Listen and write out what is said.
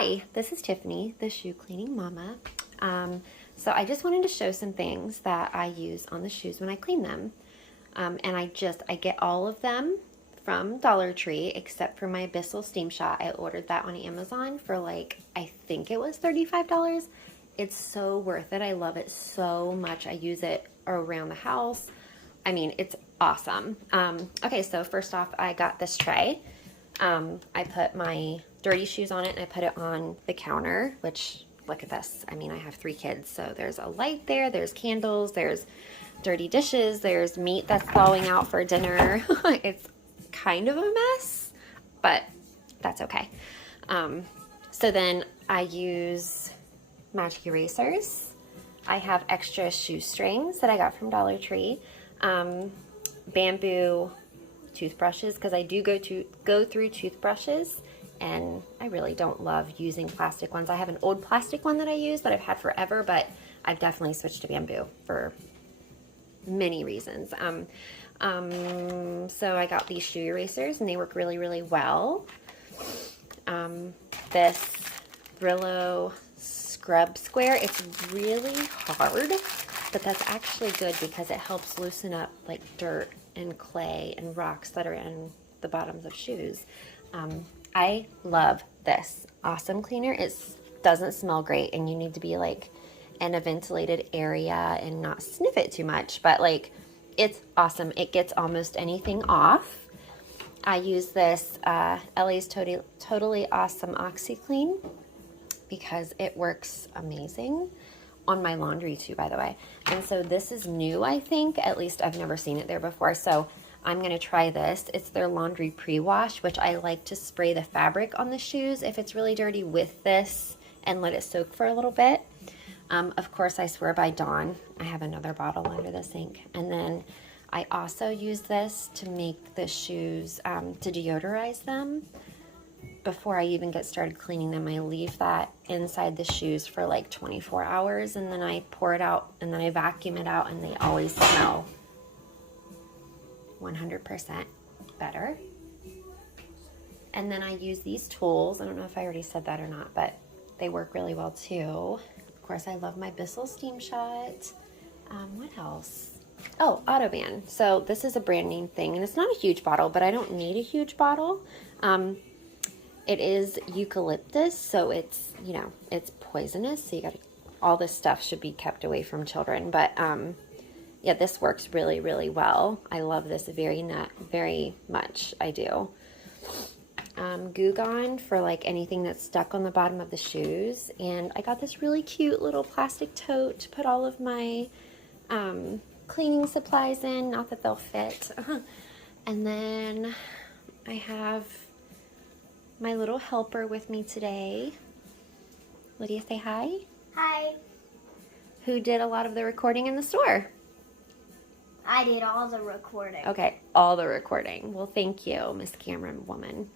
Hi, this is Tiffany, the shoe cleaning mama. So I just wanted to show some things that I use on the shoes when I clean them. And I get all of them from Dollar Tree except for my Bissell Steam Shot. I ordered that on Amazon for like, I think it was $35. It's so worth it. I love it so much. I use it around the house. I mean, it's awesome. Okay, so first off, I got this tray. I put my dirty shoes on it and I put it on the counter, which, look at this. I mean, I have 3 kids, so there's a light there, there's candles, there's dirty dishes, there's meat that's thawing out for dinner. It's kind of a mess, but that's okay. So then I use magic erasers. I have extra shoestrings that I got from Dollar Tree. Bamboo toothbrushes, because I do go through toothbrushes and I really don't love using plastic ones. I have an old plastic one that I use that I've had forever, but I've definitely switched to bamboo for many reasons. So I got these shoe erasers and they work really, really well. This Brillo scrub square, it's really hard, but that's actually good because it helps loosen up like dirt and clay and rocks that are in the bottoms of shoes. I love this awesome cleaner. It doesn't smell great and you need to be like in a ventilated area and not sniff it too much, but like it's awesome. It gets almost anything off. I use this LA's Totally Awesome OxiClean because it works amazing on my laundry too, by the way. And so this is new, I think. At least I've never seen it there before. So I'm going to try this. It's their laundry pre-wash, which I like to spray the fabric on the shoes if it's really dirty with this and let it soak for a little bit. Of course, I swear by Dawn. I have another bottle under the sink. And then I also use this to make the shoes, to deodorize them. Before I even get started cleaning them, I leave that inside the shoes for like 24 hours and then I pour it out and then I vacuum it out and they always smell 100% better. And then I use these tools. I don't know if I already said that or not, but they work really well too. Of course, I love my Bissell Steam Shot. What else? Oh, Autobahn. So this is a brand name thing and it's not a huge bottle, but I don't need a huge bottle. It is eucalyptus, so it's, you know, it's poisonous, so you gotta, all this stuff should be kept away from children, but yeah, this works really, really well. I love this very much, I do. Goo Gone for like anything that's stuck on the bottom of the shoes, and I got this really cute little plastic tote to put all of my cleaning supplies in, not that they'll fit. And then I have my little helper with me today. Lydia, say hi. Hi. Who did a lot of the recording in the store? I did all the recording. Okay, all the recording. Well, thank you, Miss Cameron woman.